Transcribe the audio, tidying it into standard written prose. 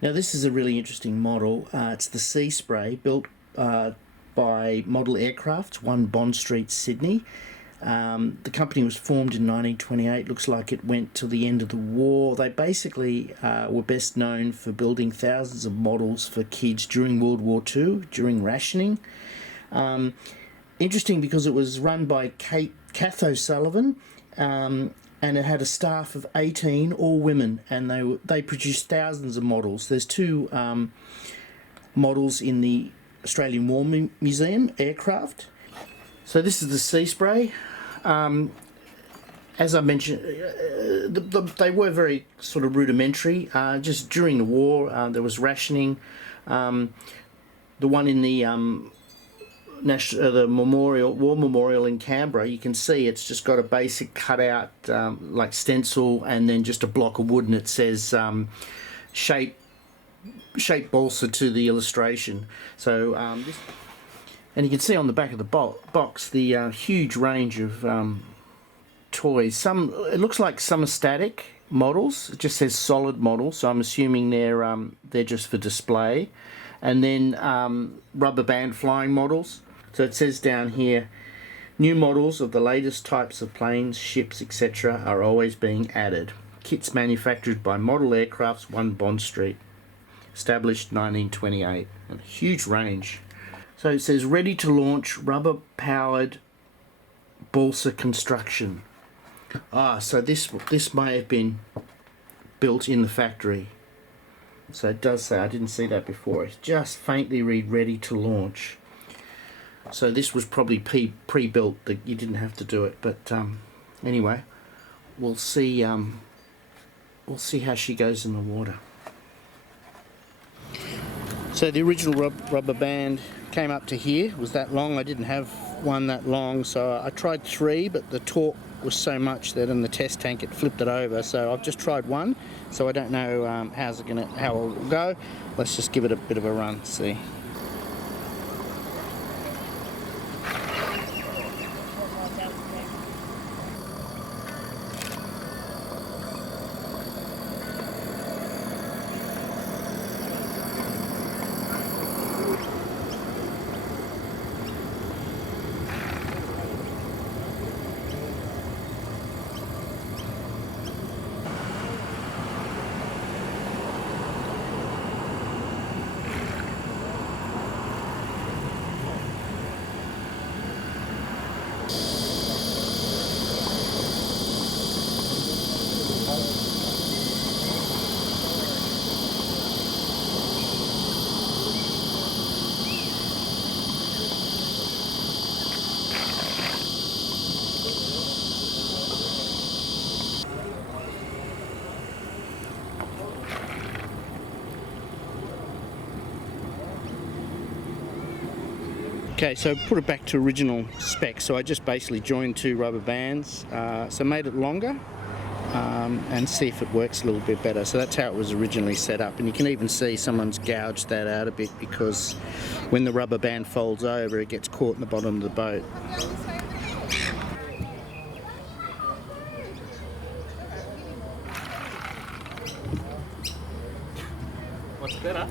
Now this is a really interesting model. It's the Sea Spray, built by Model Aircraft, 1 Bond Street, Sydney. The company was formed in 1928. Looks like it went till the end of the war. They basically were best known for building thousands of models for kids during World War II, during rationing. Interesting because it was run by Kath O'Sullivan, and it had a staff of 18, all women, and they produced thousands of models. There's 2 models in the Australian War Museum, aircraft. So this is the Sea Spray. As I mentioned, they were very sort of rudimentary. Just during the war, there was rationing. The one in the War Memorial in Canberra, you can see it's just got a basic cutout, like stencil, and then just a block of wood, and it says shape balsa to the illustration. So and you can see on the back of the box the huge range of toys. It looks like some are static models. It just says solid models, so I'm assuming they're just for display. And then rubber band flying models. So it says down here, new models of the latest types of planes, ships, etc. are always being added. Kits manufactured by Model Aircrafts, 1 Bond Street. Established 1928. And a huge range. So it says ready to launch rubber-powered balsa construction. So this may have been built in the factory. So it does say, I didn't see that before. It's just faintly read ready to launch. So this was probably pre-built, that you didn't have to do it. But anyway, we'll see how she goes in the water. So the original rubber band came up to here. It was that long. I didn't have one that long, so I tried 3, but the torque was so much that in the test tank it flipped it over. So I've just tried 1, so I don't know how it will go. Let's just give it a bit of a run, see. Okay, so put it back to original spec. So I just basically joined 2 rubber bands, so made it longer, and see if it works a little bit better. So that's how it was originally set up, and you can even see someone's gouged that out a bit, because when the rubber band folds over, it gets caught in the bottom of the boat. What's better?